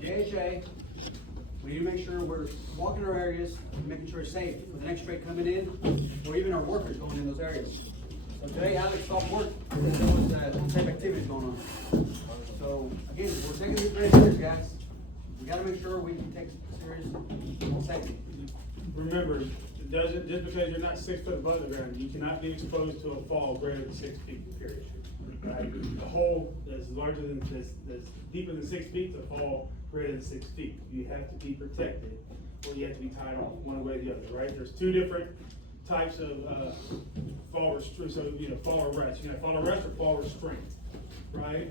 JHA, we need to make sure we're walking our areas, making sure it's safe for the next trade coming in, or even our workers going in those areas. So today, Alex stopped work, because there was safe activities going on. So again, we're taking this very serious, guys. We gotta make sure we can take it serious safety. Remember, it doesn't, just because you're not 6 foot above the ground, you cannot be exposed to a fall greater than 6 feet, period. Right? A hole that's larger than, that's deeper than 6 feet, a fall greater than 6 feet. You have to be protected, or you have to be tied off one way or the other, right? There's two different types of fall restraint, so fall arrest. You can have fall arrest or fall restraint, right?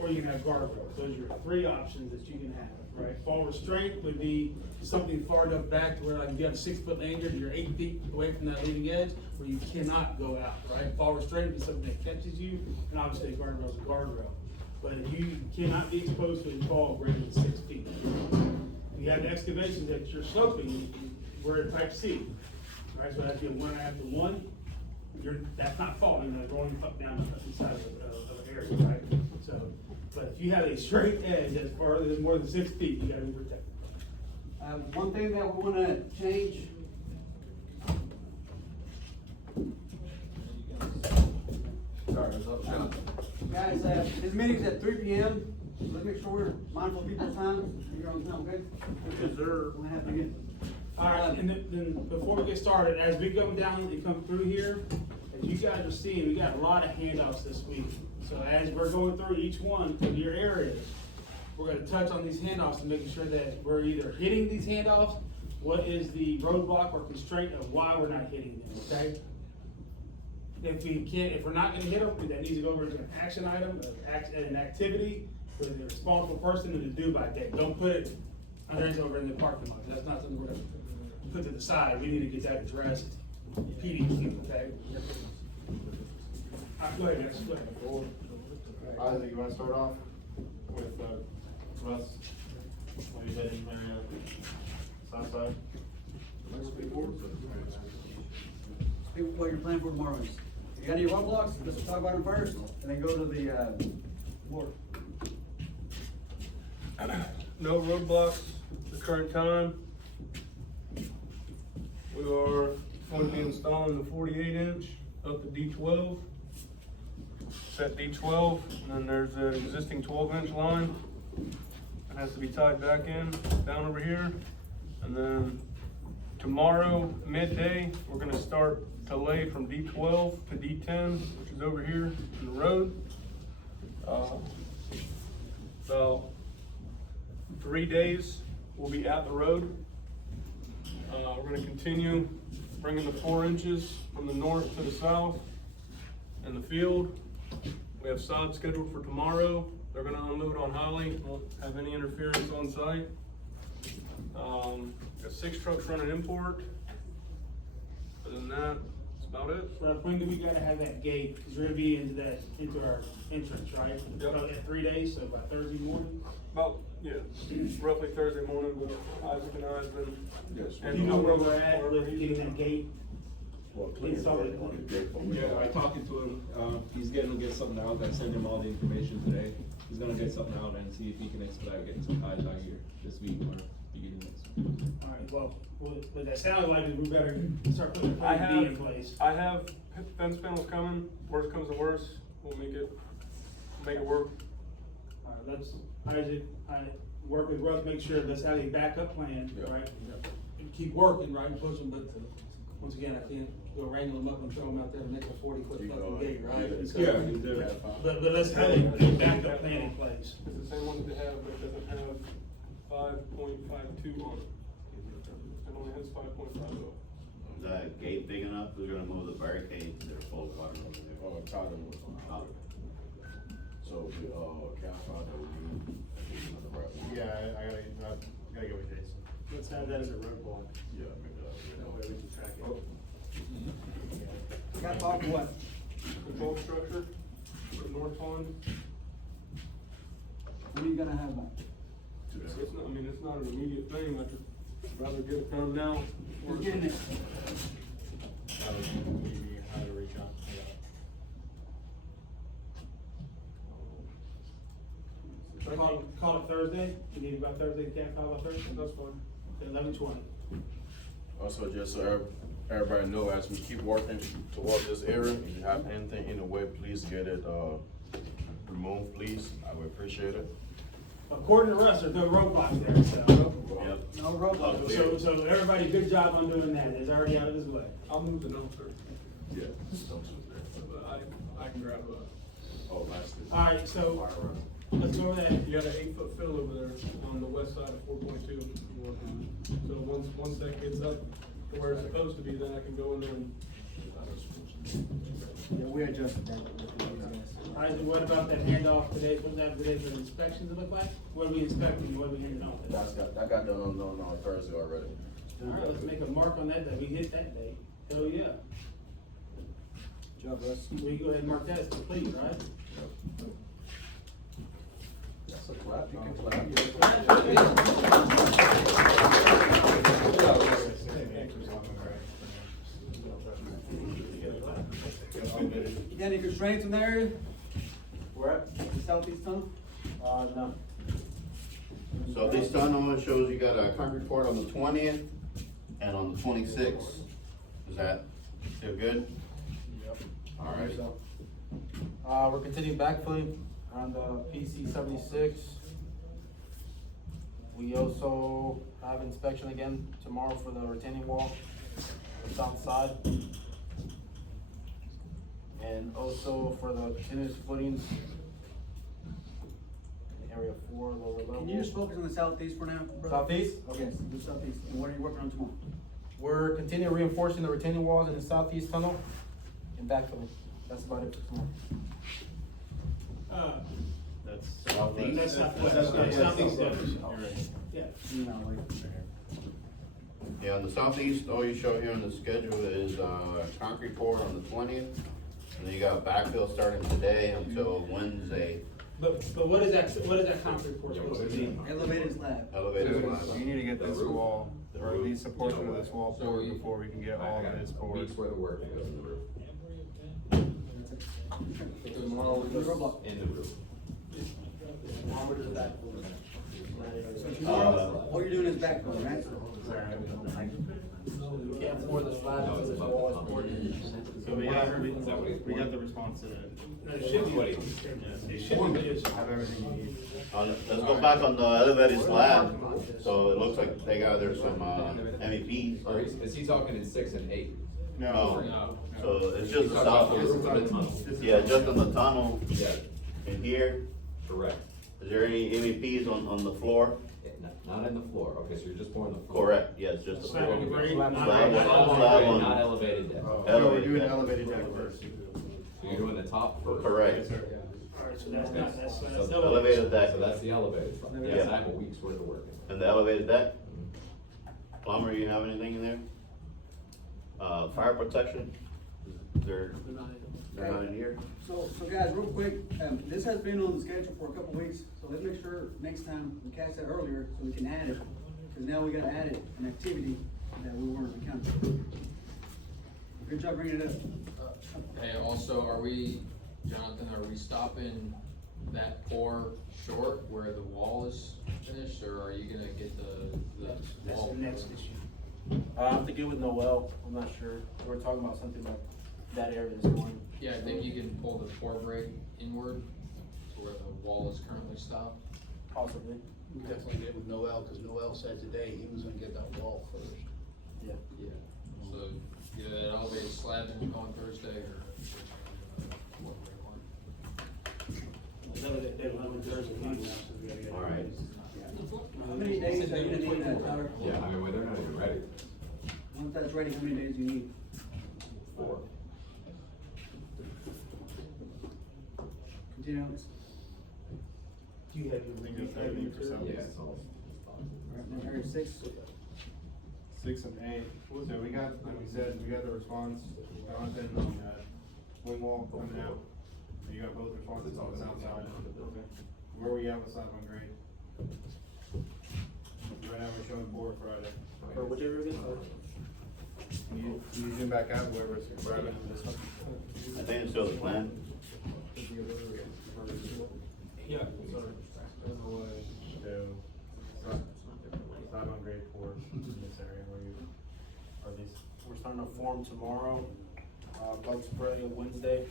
Or you can have guardrails. Those are your three options that you can have, right? Fall restraint would be something far enough back to where like you have a 6 foot lanyard, you're 8 feet away from that leading edge, where you cannot go out, right? Fall restraint would be something that catches you, and obviously a guardrail is a guardrail. But you cannot be exposed to a fall greater than 6 feet. You have excavations that you're sloping, we're at type C, right? So that's your 1.5 to 1. That's not falling, you're rolling up down the side of an area, right? So, but if you have a straight edge that's farther than more than 6 feet, you gotta be protected. One thing that we wanna change. Sorry, what's up, Sean? Guys, this meeting's at 3 p.m. Let's make sure we're mindful of people's time. You're on time, okay? Yes, sir. We'll have to get. All right, and then before we get started, as we go down and come through here, as you guys are seeing, we got a lot of handouts this week. So as we're going through each one of your areas, we're gonna touch on these handoffs and making sure that we're either hitting these handoffs, what is the roadblock or constraint of why we're not hitting them, okay? If we're not gonna hit them, that needs to go over as an action item, an activity, with the responsible person and the due by date. Don't put it over in the parking lot. That's not something we're gonna put to the side. We need to get that addressed. PDQ, okay? All right, go ahead, guys, go ahead. Isaac, you wanna start off with, Russ? What you heading, south side? Speak what your plan for tomorrow is. You got any roadblocks? Let's talk about them first, and then go to the, board. No roadblocks at the current time. We are going to be installing the 48-inch up to D12. Set D12, and then there's an existing 12-inch line. It has to be tied back in, down over here. And then tomorrow, midday, we're gonna start to lay from D12 to D10, which is over here in the road. About 3 days, we'll be at the road. We're gonna continue bringing the 4 inches from the north to the south in the field. We have sod scheduled for tomorrow. They're gonna unload on Holly, won't have any interference on site. Got 6 trucks running import. Other than that, that's about it. So when do we gotta have that gate? Cause we're gonna be into our entrance, right? Yep. About in 3 days, so by Thursday morning. About, yeah, roughly Thursday morning, but Isaac and I have been. Yes. Do you know where we're at with getting that gate? Well, clear Solid. on the gate, but we Yeah, I talking to him, he's gonna get something out, I sent him all the information today. He's gonna get something out and see if he can expedite getting some ties out here this week or beginning next week. Alright, well, what that sounds like is we better start putting a I plan B in have, place. I have fence panels coming, worst comes to worst, we'll make it work. Alright, let's, Isaac, I work with Russ, make sure let's have a backup plan, Yeah. right? And keep working, right, and push them, but once again, I can't go wrangle them up and throw them out there and make a 40-foot fucking gate, right? So- Yeah. But let's have a backup plan in place. It's the same one that they have, but it doesn't have 5.52 on it. It only has 5.50. The gate big enough, we're gonna move the barricades that are full of water over there. Oh, tie them with some Out. So, campfire, that would be, another right one. Yeah, I gotta go with Jason. Let's have that as a roadblock. Yeah, make That way we can track it. Got to talk what? Control structure for North Pond. When are you gonna have that? It's not, I mean, it's not an immediate thing, I'd just rather get it done now. Just getting it. How to reach out. Call it Thursday, you need about Thursday, can't call it Thursday? That's fine. 11:20. Also, just so everybody know, as we keep working towards this area, if you have anything in the way, please get it, removed, please. I would appreciate it. According to us, there's no roadblocks there, so. Yep. No roadblocks. So everybody, good job on doing that, it's already out of his way. I'll move the dumpster, Yeah. but I can grab a. Oh, lastly. Alright, so, let's go ahead. You got an 8-foot fill over there on the west side of 4.2. So once that gets up to where it's supposed to be, then I can go in there and. Yeah, we adjusted that. Alright, so what about that handoff today, what's that today for inspections it look like? What are we inspecting, what are we handing off? I got done on Thursday already. Alright, let's make a mark on that we hit that date, hell yeah. Good job, Russ. We go ahead and mark that as complete, right? That's a clap, you can clap. You got any constraints in the area? Where at? The southeast tunnel? No. So this tunnel shows you got a concrete pour on the 20th and on the 26th. Is that still good? Yep. All right. We're continuing backfilling on the PC 76. We also have inspection again tomorrow for the retaining wall, on the south side. And also for the continuous footings, in area 4, lower level. Can you just focus on the southeast for now, brother? Southeast? Okay. Yes, the southeast. And what are you working on tomorrow? We're continuing reinforcing the retaining walls in the southeast tunnel and backfilling. That's about it for tomorrow. That's. That's southeast, yeah. Yeah, on the southeast, all you show here on the schedule is, concrete pour on the 20th. And then you got backfill starting today until Wednesday, But what is that concrete pour supposed to be? Elevated slab. elevated You slab. need to get this wall, or at least a portion of this wall poured before we can get all of this poured. Weeks worth of work that goes in the roof. Tomorrow we're The roadblock. In the roof. So tomorrow, all you're doing is backfilling, right? We can't pour the slab until this wall is poured. So we got the response to that. No, it should be, it should be just. Have everything you need. Let's go back on the elevated slab. So it looks like they got, there's some, MEPs. Or is he talking in 6 and 8? No, so it's just the south. Roof of the tunnel. Yeah, just on the tunnel Yeah, in here. correct. Is there any MEPs on the floor? Not in the floor, okay, so you're just pouring the floor. Correct, yes, just the Slab floor. and grade, Slab. not- Slab. Not on- not elevated deck. So Elevated So we're doing deck. elevated deck first. you're doing the top first. Correct. Alright, so that's not, that's So elevated. Elevated deck. So that's the elevated front. Yeah. Yes, I have a week's worth of work. And the elevated deck? Plumber, you have anything in there? Fire protection? They're not in here? So guys, real quick, this has been on the schedule for a couple weeks, so let's make sure next time we catch that earlier so we can add it. Cause now we gotta add it, an activity that we weren't accounting. Good job bringing it up. Hey, also, Jonathan, are we stopping that pour short where the wall is finished, or are you gonna get the That's wall? the next issue. I have to get with Noel, I'm not sure. We're talking about something like that area this morning. Yeah, I think you can pull the pour brake inward to where the wall is currently stopped. Possibly. We definitely get with Noel, cause Noel said today he was gonna get that wall first. Yeah. Yeah. So, either that elevated slab in on Thursday, or. All right. How many days are you gonna need that, Tyler? Yeah, I mean, well, they're not even ready. Once that's ready, how many days do you need? 4. Continue on. Do you have I think that's everything for South. Yeah, it's almost. Alright, then area 6. 6 and 8. So we got, like we said, we got the response, Jonathan, on that wing wall coming out. You got both responses on the south side. Where we at with slab on grade? Right now, we're showing board Friday. Or whichever it is. You zoom back out, whoever's grabbing this one. I think it's still the plan. Yeah, sorry. form tomorrow, bug spray Wednesday,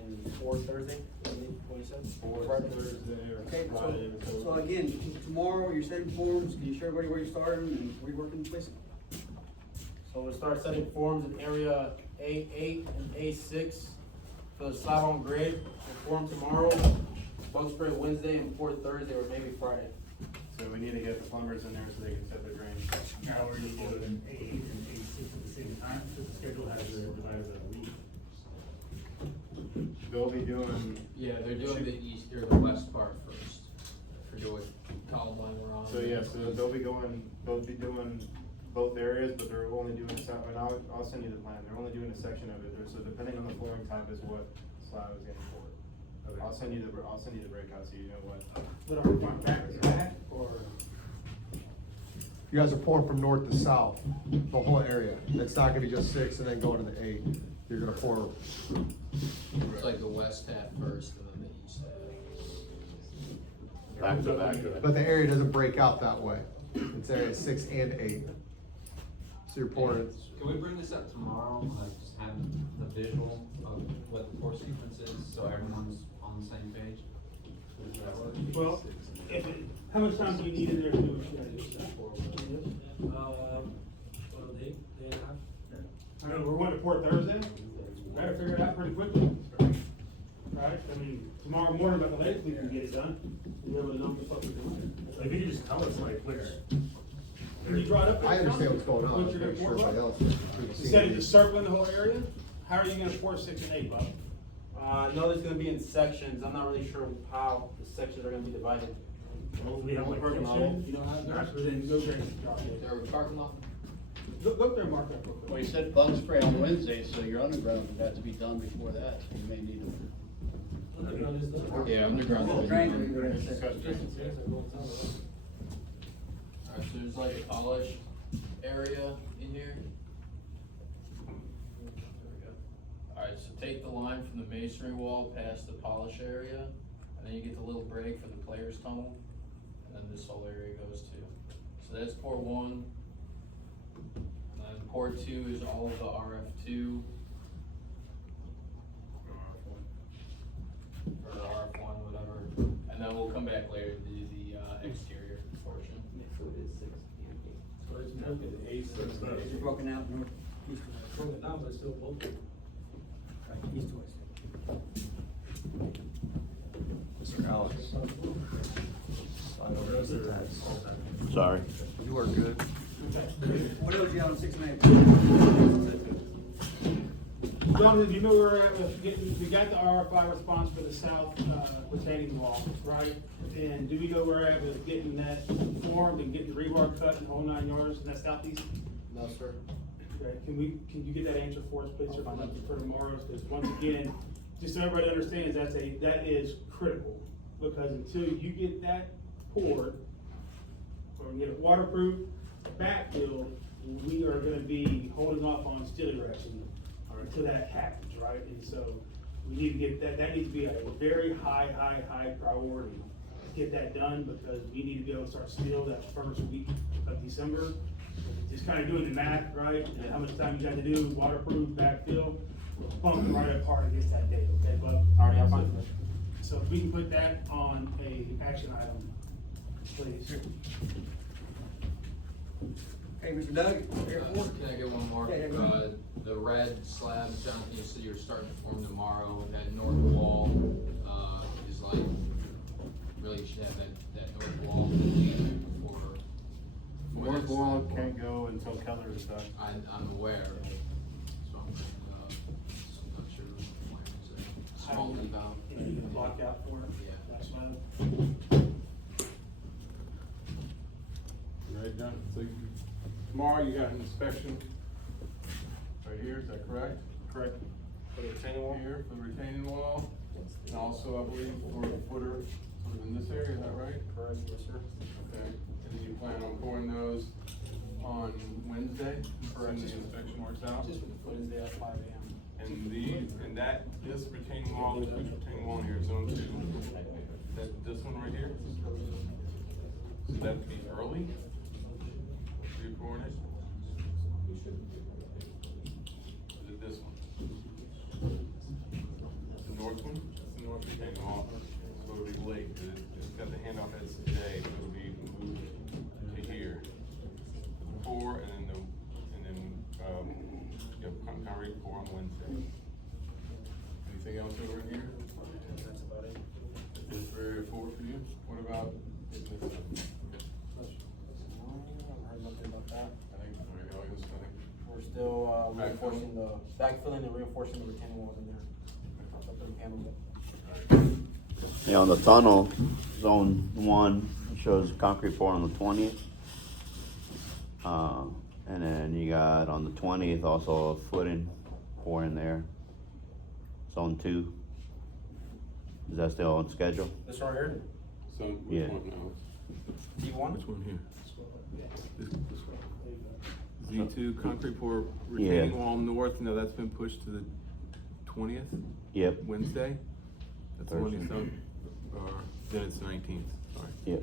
and for Thursday, what you said? For Friday? Thursday or Okay, Friday. so again, tomorrow you're setting forms, can you show everybody where you're starting and where you're working, please? So we'll start setting forms in area A8 and A6 for the slab on grade. We'll form tomorrow, bug spray Wednesday, and pour Thursday or maybe Friday. So we need to get the plumbers in there so they can set the drain. Now, we're gonna do it in A8 and A6 at the same time, because the schedule has it divided by the week. They'll be doing, Yeah, they're doing the east or the west part first. I forget what column line we're on. so yeah, so they'll be doing both areas, but they're only doing, and I'll send you the plan, they're only doing a section of it, so depending on the flooring type is what slab is getting poured. I'll send you the breakout so you know what. What are we, front, back to back, or? You guys are pouring from north to south, the whole area. It's not gonna be just 6 and then going to the 8. You're gonna pour, It's like the west half first and then the east half. Back to back. but the area doesn't break out that way. It's area 6 and 8. So you're pouring, Can we bring this up tomorrow, just have the visual of what the pour sequence is, so everyone's on the same page? Does that work? Well, how much time do you need in there to do what you gotta do stuff for? I know, we're going to Port Thursday, better figure it out pretty quickly. Right, I mean, tomorrow morning, about the latest, we can get it done, we'll be able to know what the fuck we're doing. If you could just tell us like where. Can you draw it up? there, I understand Tom? what's going on. What you're gonna Make sure pour, everybody Bob? else is Instead of just circling the whole area, how are you gonna pour 6 and 8, Bob? I know there's gonna be in sections, I'm not really sure how the sections are gonna be divided. We have like Working kitchen. on, you don't have that, but then go crazy. There a parking lot? Go up there and mark that real quick. Well, you said bug spray on Wednesday, so your underground would have to be done before that, so you may need to. Yeah, underground. Drain, we're gonna set. Alright, so there's like a polish area in here. There we go. Alright, so take the line from the masonry wall past the polish area, and then you get the little break for the players tunnel, and then this whole area goes to. So that's pour 1. And then pour 2 is all of the RF2. Or the RF1, whatever, and then we'll come back later to do the exterior portion. It's broken out north, east, west. Broken down, but still local. Right, east, west. Mr. Alex. Sorry. You are good. What else you have on 6 and 8? Gentlemen, you know where we're at with getting, we got the RFI response for the south, retaining wall, right? And do we know where we're at with getting that formed and getting the rebar cut and the whole 9 yards, and that's southeast? No, sir. Okay, can you get that answer for us, please, sir, for tomorrow? Because once again, just so everybody understands, that is critical. Because until you get that poured, or get it waterproof, backfilled, we are gonna be holding off on steel erection until that happens, right? And so, we need to get that needs to be a very high priority. To get that done, because we need to be able to start steel that first week of December. Just kind of doing the math, right? And how much time you got to do, waterproof, backfill, we're pumping right up hard against that date, okay, bud? Already have mine. So if we can put that on a action item, please. Hey, Mr. Doug, here for Can I get one more? Yeah, go ahead. The red slab, Jonathan, you said you're starting to form tomorrow, that north wall, is like, really you should have that north wall before. North wall can't go until Keller is done. I'm aware, so I'm bringing it up, so I'm not sure what the plan is there. Small leave out. You know, you can block out for it. Yeah. That's fine. Right, done. So tomorrow you got an inspection right here, is that correct? Correct. For the retaining wall? Here for the retaining wall, and also I believe for the footer, sort of in this area, is that right? Correct, yes, sir. Okay, and then you plan on pouring those on Wednesday? Correct. When the inspection works out? Just with the Wednesday at 5 AM. And this retaining wall, this retaining wall here, zone 2, this one right here? So that'd be early? Are you pouring it? this one. The north one, it's the north retaining wall, so it'll be late, it's got the handoff as today, so it'll be moved to here. Pour, and then, concrete pour on Wednesday. Anything else over in here? That's about it. Is for area 4 for you? What about this one? I haven't heard nothing about that. I think, August, I think. We're still, Backfill? reinforcing backfilling and reinforcing the retaining walls in there. Something panels up. Yeah, on the tunnel, zone 1 shows concrete pour on the 20th. And then you got on the 20th also a footing pour in there. Zone 2. Is that still on schedule? This right here, So, Yeah. which one now? D1? Which one here? Z2 concrete pour retaining Yeah. wall north, no, that's been pushed to the 20th, Yep, Wednesday? That's the one you Thursday. saw, or, then it's 19th, sorry. yep.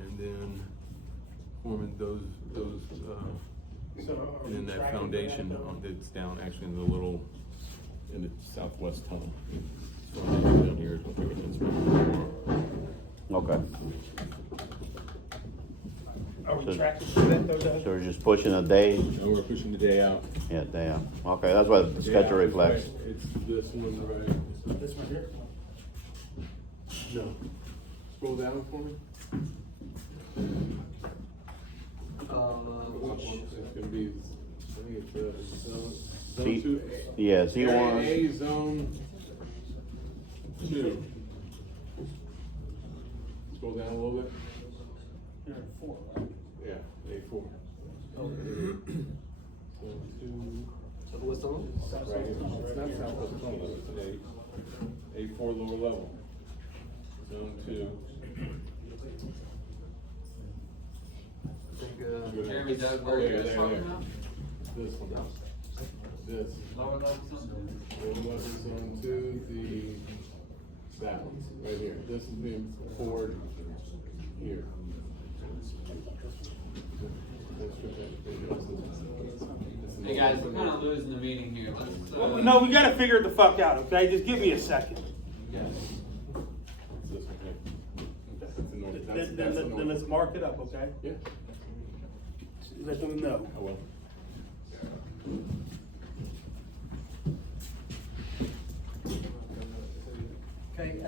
And then forming those, and then that foundation that's down actually in the little, in the southwest tunnel. So down here is what they're gonna inspect for. Okay. Are we So- tracking for that though, Doug? So we're just pushing a day? No, we're pushing the day out. Yeah, day out. Okay, that's what the schedule reflects. It's this one right. This one here? No. Scroll down for me. It's gonna be, I think it's, zone C- 2. yeah, C1. A zone 2. Scroll down a little bit. Here, 4, right? Yeah, A4. Zone 2. What's the one? Right here. It's not southwest tunnel, it's an A4 lower level. Zone 2. Jeremy, Doug, where are you guys talking about? This one. This. Lower level something? Lower level zone 2, that one, right here. This is being poured here. Hey guys, we're kinda losing the meeting here, let's, No, we gotta figure it the fuck out, okay? Just give me a second. Yes. This one here. That's the north. Then let's mark it up, okay? Yeah, Let them know. I will. Okay, you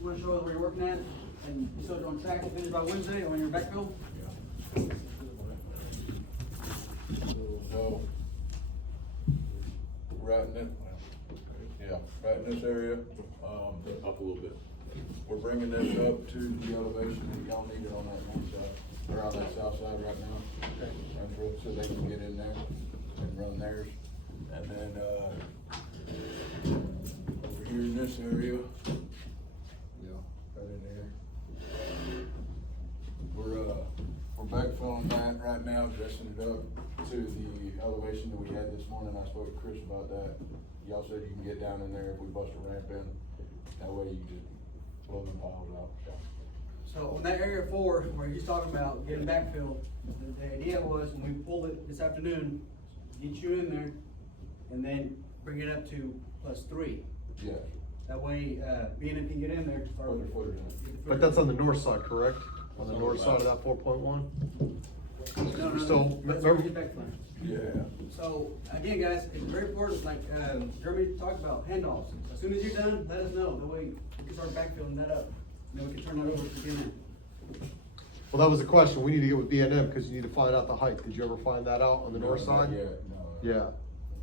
wanna show us where you're working at, and so it's on track to finish by Wednesday on your backfill? So, right in it, yeah, right in this area, Up a little bit. we're bringing this up to the elevation that y'all needed on that north side, or on that south side right now. That's right, so they can get in there and run theirs. And then, over here in this area, yeah, right in there. We're backfilling that right now, dressing it up to the elevation that we had this morning. I spoke to Chris about that. Y'all said you can get down in there if we bust a ramp in. That way you just blow them piles out. So on that area 4, where he's talking about getting backfilled, the idea was when we pull it this afternoon, get you in there, and then bring it up to +3. Yeah. That way, B&M can get in there. start Put with- their foot in it. get the foot But that's in. on the north side, correct? On the north side of that 4.1? No, Still, that's where we remember, get backfilled. Yeah. So, again, guys, it's very important, like, Jeremy talked about handoffs. As soon as you're done, let us know, that way we can start backfilling that up. And then we can turn that over to B&M. well, that was the question. We need to get with B&M because you need to find out the height. Did you ever find that out on the north side? Yeah, no. Yeah.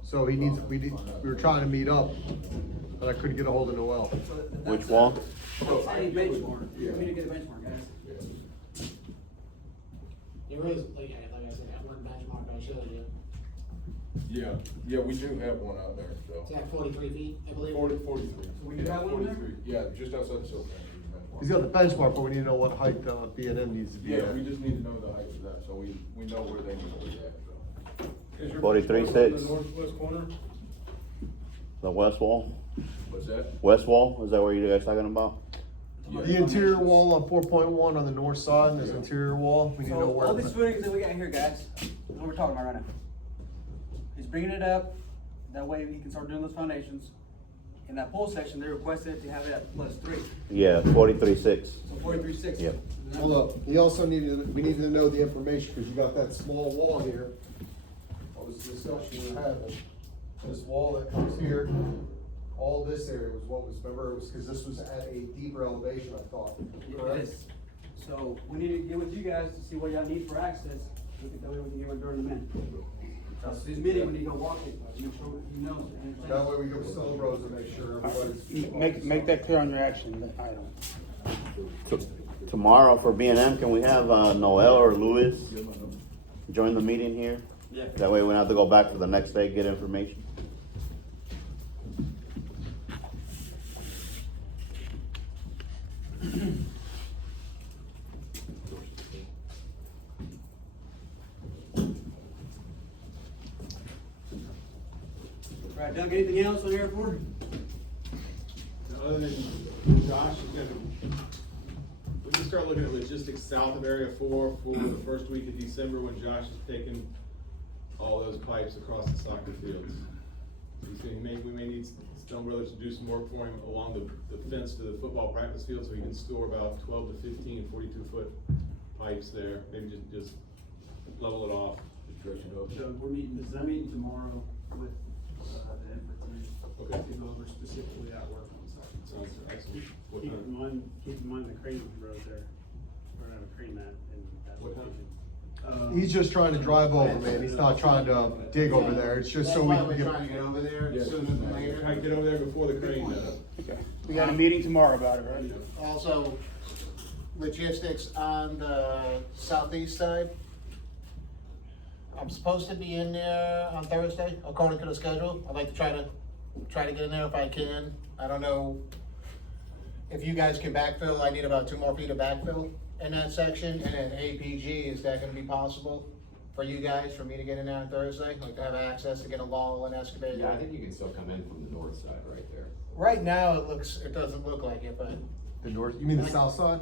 So we were trying to meet up, but I couldn't get a hold of Noel. So that's Which a- wall? That's any benchmark, we need to get a benchmark, guys. There is, like I said, that one benchmark I showed you, Yeah, we do have one out there, so. it's at 43 feet, I believe. 43. So we do have one there? 43, yeah, just outside the silk fence. He's got the benchmark, but we need to know what height B&M needs to be Yeah, at. we just need to know the height of that, so we know where they need to be at, so. Is your 43.6. the northwest corner? The west wall? What's that? West wall, is that where you guys talking about? The interior wall on 4.1 on the north side, and there's interior wall. We need to know So where. all these footings that we got here, guys, is what we're talking about right now. he's bringing it up, that way he can start doing those foundations. In that pool section, they requested to have it at +3, Yeah, 43.6. so 43.6. Yep. Hold up, we also we need to know the information, cause you got that small wall here. What was the discussion we had, this wall that comes here, all this area was what was, remember, it was, cause this was at a deeper elevation, I thought. It is. So we need to get with you guys to see what y'all need for access, that way we can get with during the minute. So this meeting, when you go walk it, make sure you know. That way we go with Stone Bros and make sure everybody's. Make that clear on your action item. Tomorrow for B&M, can we have Noel or Louis join the meeting here? Yeah. That way we don't have to go back for the next day, get information. Right, Doug, anything else on the airport? Other than Josh is gonna, we can start looking at logistics south of Area 4 for the first week of December when Josh is taking all those pipes across the soccer fields. We may need Stone Brothers to do some work for him along the fence to the football practice field so he can store about 12 to 15 42-foot pipes there. Maybe just level it off. Doug, we're meeting tomorrow with, the infantry. Okay. To go over specifically that work on site. Sounds excellent. What Keep time? in mind the crane road there. We're gonna have a crane mat in that What time? location. He's just trying to drive over, man, he's not trying to dig over there, it's just so we can get. to get over there sooner than later. Try to get over there before the crane does. Okay. We got a meeting tomorrow about it, right? Also, logistics on the southeast side. I'm supposed to be in there on Thursday, according to the schedule. I'd like to try to get in there if I can. I don't know if you guys can backfill. I need about 2 more feet of backfill in that section. And then APG, is that gonna be possible for you guys, for me to get in there on Thursday? Like to have access to get a lawnmower and excavator? Yeah, I think you can still come in from the north side right there. Right now, it doesn't look like it, but The north, you mean the south side?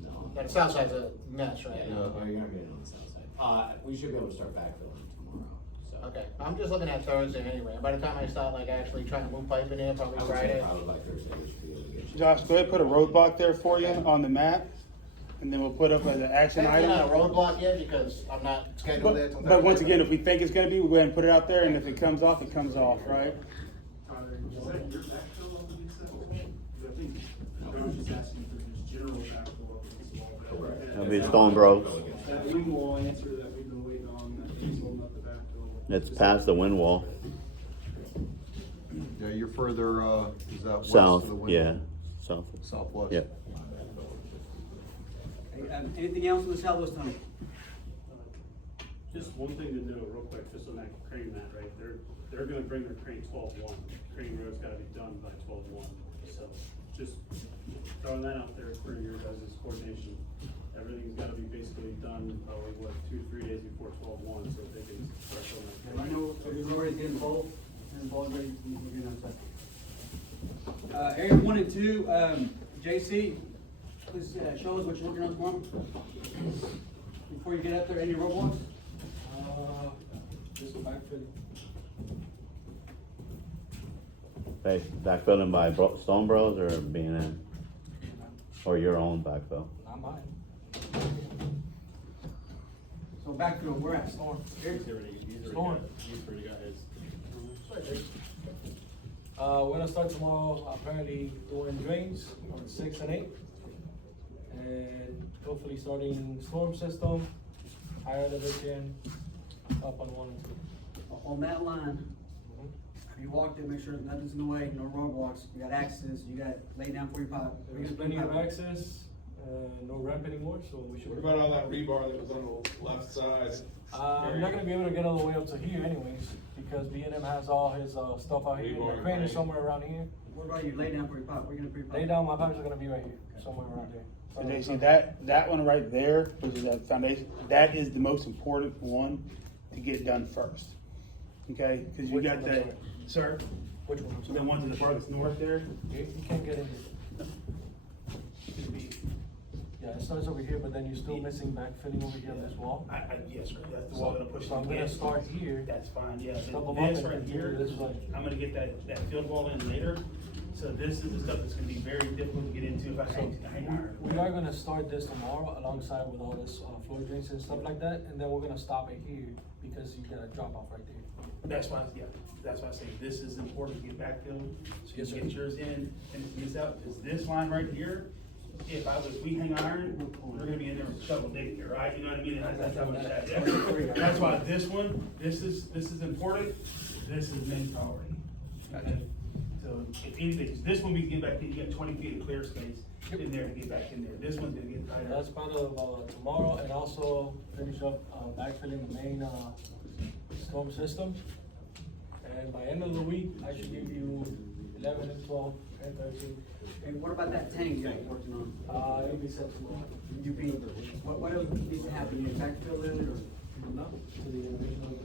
No. the south side's a mess right Yeah, now. no, you're not getting on the south side. We should be able to start backfilling tomorrow, so. Okay, I'm just looking at Thursday anyway. By the time I start like actually trying to move pipe in there, probably I would say Friday. probably by Thursday, we should be able to get you. Josh, go ahead, put a roadblock there for you on the map, and then we'll put up as an action Technically not a item. roadblock yet because I'm not scheduled there till Thursday. But once again, if we think it's gonna be, we'll go ahead and put it out there, and if it comes off, it comes off, right? Tyler, is that your backfill on these sections? I think Josh is asking for just general backfill of this wall. Correct. That'll be Stone Bros. That wing wall answer that we've been waiting on, that he's holding up the backfill. It's past the wind wall. Yeah, you're further, is that west South, of the wind? yeah, south. Southwest. Yep. Hey, anything else on the southwest tunnel? Just one thing to note real quick, just on that crane mat, right, they're gonna bring their crane 12-1. Crane road's gotta be done by 12-1. So just throwing that out there for your guys' coordination. Everything's gotta be basically done probably, 2-3 days before 12-1, so they can start on And that. I know everybody's getting involved, ready, we're getting outside. Area 1 and 2, JC, please show us what you're working on tomorrow. Before you get up there, any roadblocks? Just backfitting. Hey, backfilling by Stone Bros or B&M? Or your own backfill? Not mine. So backfield, where at? Storm. Here? He's already got his. We're gonna start tomorrow, apparently doing drains on 6 and 8. And hopefully starting storm system, higher elevation, up on 1 and 2. On that line, you walked it, make sure nothing's in the way, no roadblocks, you got access, you got laid down for your pipe. There's plenty of access, no ramp anymore, so we should. What about all that rebar that was on the left side? I'm not gonna be able to get all the way up to here anyways, because B&M has all his, stuff out here, Rebar, the crane is right. somewhere around here. What about you lay down for your pipe, where you gonna put your pipe? Lay down, my pipes are gonna be right here, somewhere around there. So JC, that one right there, which is that foundation, that is the most important one to get done first. Okay, cause you Which got one, the, I'm sorry? sir, Which one? so the one to the farthest north there, You can't get in here. Yeah, it starts over here, but then you're still missing backfilling over here on this wall. Yes, sir, that's the wall that I'm pushing. So I'm gonna against. start here. That's fine, yeah, Double and this up and right do here, this way. I'm gonna get that field wall in later. So this is the stuff that's gonna be very difficult to get into if I hang iron. We are gonna start this tomorrow alongside with all this, floor drains and stuff like that, and then we're gonna stop it here, because you got a drop off right there. That's why, yeah, that's why I say this is important to get backfilled, so Yes, you sir. get yours in and get out, because this line right here, if we hang iron, we're gonna be in there with a shovel digging here, right? You know what I mean? And that's how much that, yeah. That's why this one, this is important, this is main priority. Okay? So if anything, 'cause this one we can get back in, you got 20 feet of clear space in there to get back in there. This one's gonna get tighter. That's part of, tomorrow, and also finish up, backfilling the main, storm system. And by end of the week, I should give you 11 and 12 and 13. And what about that tank you guys working on? It'll be set tomorrow. What else needs to happen? You backfill it or? No, to the original.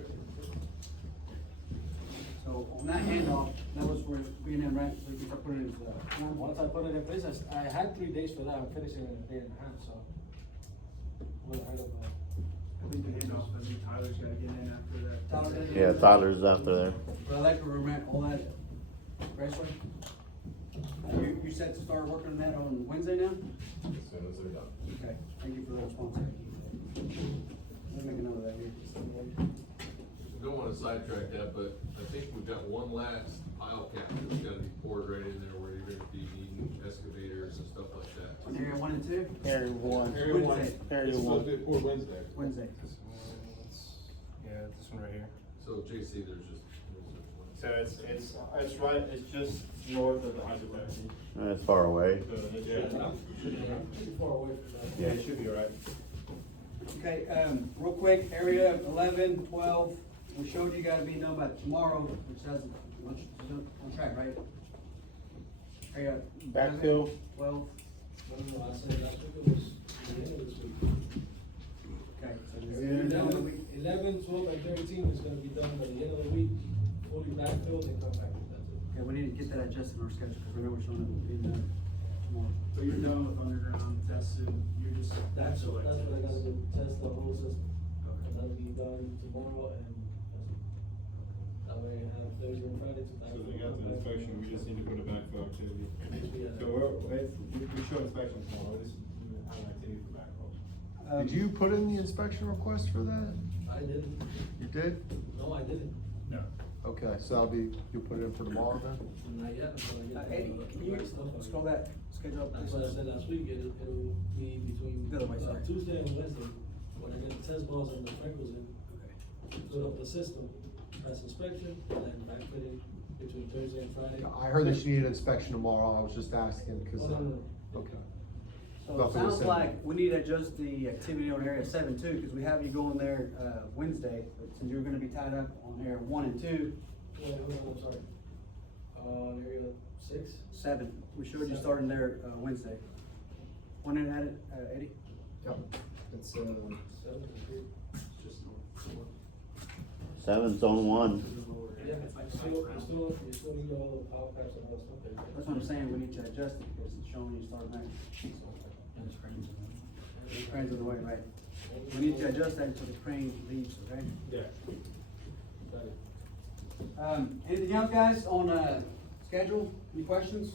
So on that handoff, that was where being in rent, so you can start putting it, Once I put it in place, I had 3 days for that, I'm finishing it in a day and a half, so. We're ahead of, I think the handoff, I think Tyler's gotta get in after that. Tyler, Yeah, Tyler's after there. But electrical rent, all that, Raceway? You said to start working on that on Wednesday now? As soon as they're done. Okay, thank you for the response. Let me make a note of that here. Don't wanna sidetrack that, but I think we've got one last pile cap that's gotta be poured right in there where you're gonna be needing excavators and stuff like that. On area 1 and 2? Area one. Area one. It's supposed to be poured Wednesday. Wednesday. Yeah, this one right here. So JC, there's just. So it's right, it's just north of the hydrographic. That's far away. pretty far away from that. Yeah, it should be alright. Okay, real quick, area 11, 12, we showed you gotta be done by tomorrow, which has, on track, right? Area. 11, Backfill. 12, No, I said last week it was the end of this week. okay. So It's this gonna be is done, the week. 11, 12, and 13 is gonna be done by the end of the week, fully backfilled and come back with that too. Okay, we need to get that adjusted in our schedule, because we know we're showing up in, tomorrow. So you're done with underground testing, you're just. That's what I gotta do, test the whole system. And that'll be done tomorrow and that way I have Thursday and Friday to back. So they got the inspection, we just need to put it back for activity. Yeah. So we show inspection tomorrow, we just have an activity for backhoe. Did you put in the inspection request for that? I didn't, You did? no, I didn't, Okay, so you'll put it in for tomorrow then? not yet, until I get. Eddie, can you scroll that schedule up? That's what I said last week, it'll be between, The other way, sorry. Tuesday and Wednesday, when I get the test balls and the freckles in, fill up the system, pass inspection, and then backfit it between Thursday and Friday. I heard that you needed inspection tomorrow, I was just asking, cause, Oh, no. okay. So it Nothing was sounds said. like we need to adjust the activity on area 7 too, because we have you going there, Wednesday, but since you're gonna be tied up on area 1 and 2, Yeah, I'm sorry. Area 6? 7, we showed you starting there, Wednesday. Want to add it, Eddie? Yep. It's, 7 is good. Seven's on 1. Yeah, you still need all the power packs and all that stuff there. That's what I'm saying, we need to adjust it, because it's showing you starting there. The crane's in the way, right? We need to adjust that until the crane leaves, okay? Yeah. Got it. Anything else, guys, on, schedule? Any questions?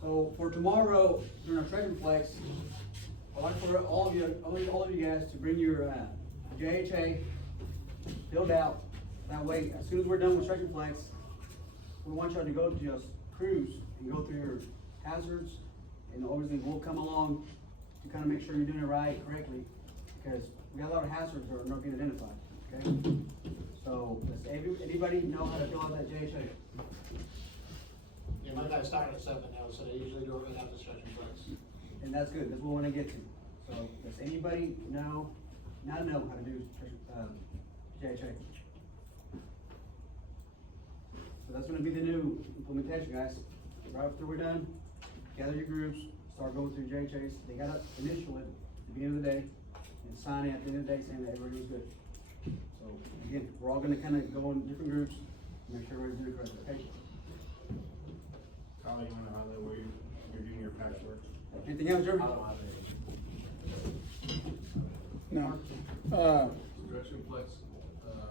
So for tomorrow, during our treasure flex, I'd like for all of you guys to bring your, JHA filled out. That way, as soon as we're done with treasure flex, we want y'all to go to just cruise and go through your hazards, and obviously we'll come along to kind of make sure you're doing it right, correctly, because we got a lot of hazards that are not being identified, okay? So, does anybody know how to fill out that JHA? Yeah, my guys start at 7 now, so they usually do it right after stretch and flex. And that's good, that's what we wanna get to. So, does anybody know how to do, JHA? So that's gonna be the new implementation, guys. Right after we're done, gather your groups, start going through JHAs. They gotta initial it at the beginning of the day and sign it at the end of the day saying that everybody was good. So, again, we're all gonna kinda go in different groups, make sure everybody's doing it correctly, okay? Kyle, you wanna highlight where you're doing your patchwork? Anything else, Jeremy? No. Stretch and flex,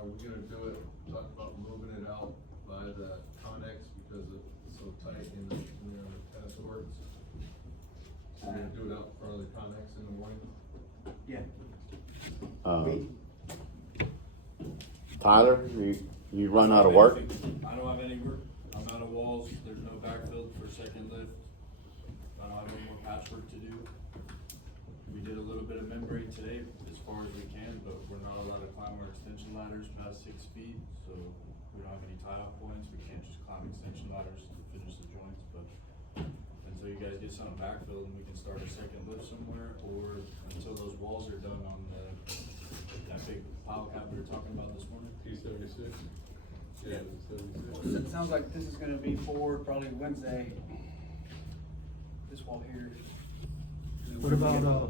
we're gonna do it, talk about moving it out by the Connex because it's so tight in the tennis courts. So we're gonna do it out in front of the Connex in the morning. Yeah. Tyler, you run out of work? I don't have any work, I'm out of walls, there's no backfill for second lift. I don't have any more patchwork to do. We did a little bit of membrane today, as far as we can, but we're not allowed to climb our extension ladders past 6 feet, so we don't have any tie-off points, we can't just climb extension ladders to finish the joints, but until you guys get something backfilled, and we can start a second lift somewhere, or until those walls are done on that big pile cap we were talking about this morning. P76? Yeah, it's 76. It sounds like this is gonna be for probably Wednesday. This wall here. What about,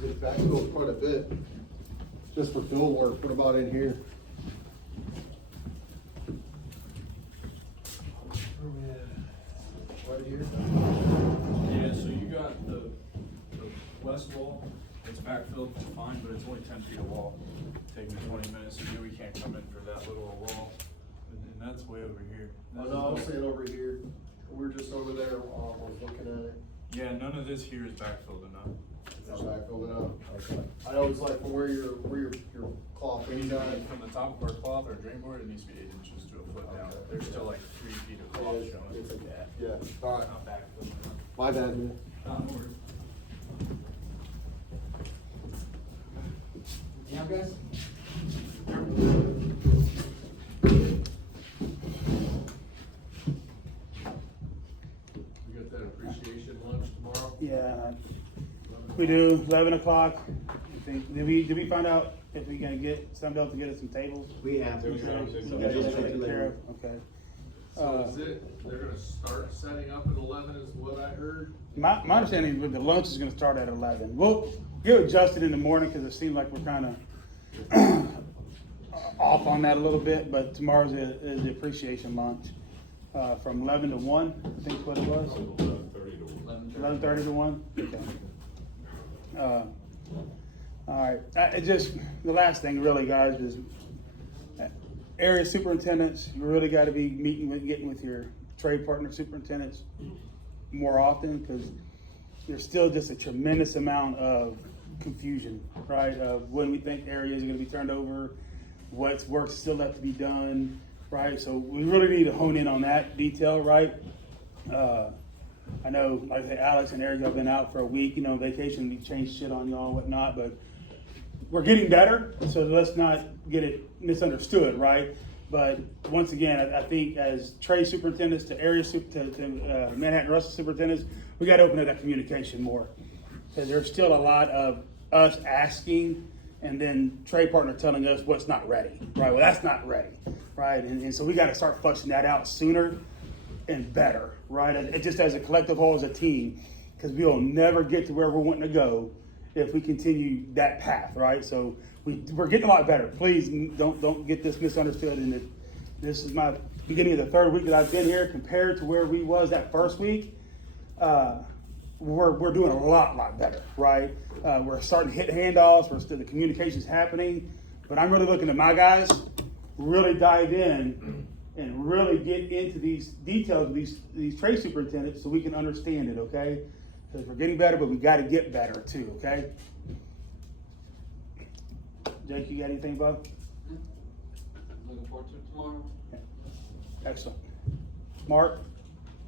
Get backfilled quite a bit, just for field work, what about in here? Right here? Yeah, so you got the west wall, it's backfilled fine, but it's only 10 feet of wall. Take me 20 minutes to do, we can't come in for that little wall, and that's way over here. Oh, no, I was saying over here, we were just over there, was looking at it. Yeah, none of this here is backfilled enough. It's backfilled it up, okay. I know it's like from where your cloth. When you got it from the top of our cloth, our drain board, it needs to be 8 inches to a foot down. Okay. There's still like 3 feet of cloth showing. It's yeah, all right. Not backfilled enough. My bad, man. Not worried. Yeah, guys? We got that appreciation lunch tomorrow? Yeah, we do, 11 o'clock. I think, did we find out if we gonna get Sunbelt to get us some tables? We have. Okay. So You guys just are take taking it care later. of? Okay. So is it, they're gonna start setting up at 11 is what I heard? My understanding is the lunch is gonna start at 11. We'll get adjusted in the morning, cause it seems like we're kinda off on that a little bit, but tomorrow's is the appreciation lunch. From 11 to 1, I think is what it was. 11:30 to 1, okay. All right, it just, the last thing really, guys, is area superintendents, you really gotta be getting with your trade partner superintendents more often, because there's still just a tremendous amount of confusion, right? Of when we think areas are gonna be turned over, what's work still left to be done, right? So we really need to hone in on that detail, right? I know, like I say, Alex and Eric have been out for a week, vacation, we changed shit on y'all and whatnot, but we're getting better, so let's not get it misunderstood, right? But once again, I think as trade superintendents to Manhattan Russell superintendents, we gotta open up that communication more. Because there's still a lot of us asking and then trade partner telling us what's not ready, right? Well, that's not ready, right? And so we gotta start flushing that out sooner and better, right? And just as a collective whole, as a team, because we'll never get to where we're wanting to go if we continue that path, right? So we're getting a lot better. Please don't get this misunderstood. And this is my beginning of the third week that I've been here compared to where we was that first week. We're doing a lot better, right? We're starting to hit handoffs. The communication's happening, but I'm really looking at my guys really dive in and really get into these details of these trade superintendents so we can understand it, okay? Because we're getting better, but we got to get better too, okay? Jake, you got anything, bud? Looking forward to it tomorrow. Excellent. Mark,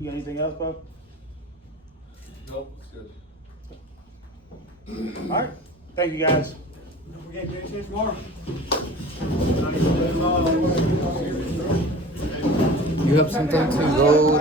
you got anything else, bud? Nope, it's good. All right, thank you, guys. Don't forget, get it tomorrow. You have something to go